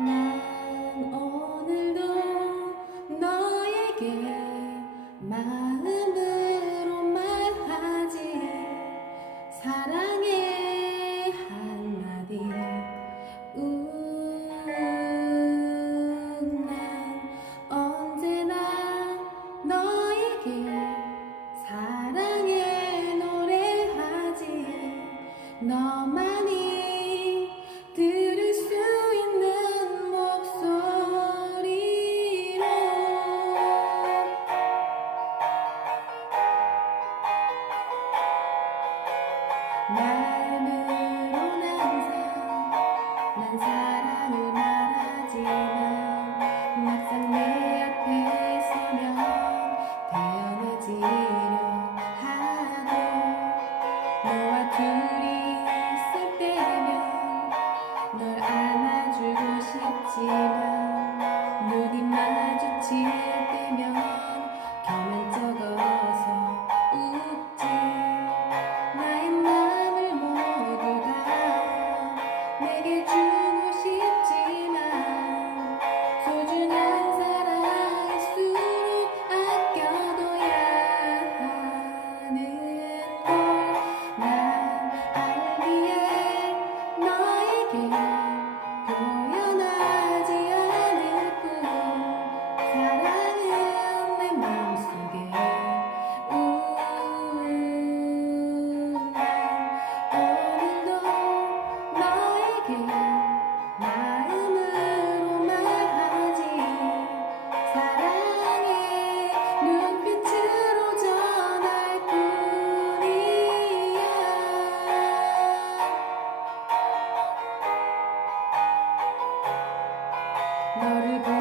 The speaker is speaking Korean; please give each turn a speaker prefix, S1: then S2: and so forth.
S1: No. 지려 하고 너와 둘 있을 때면 널 안아주고 싶지만 Hari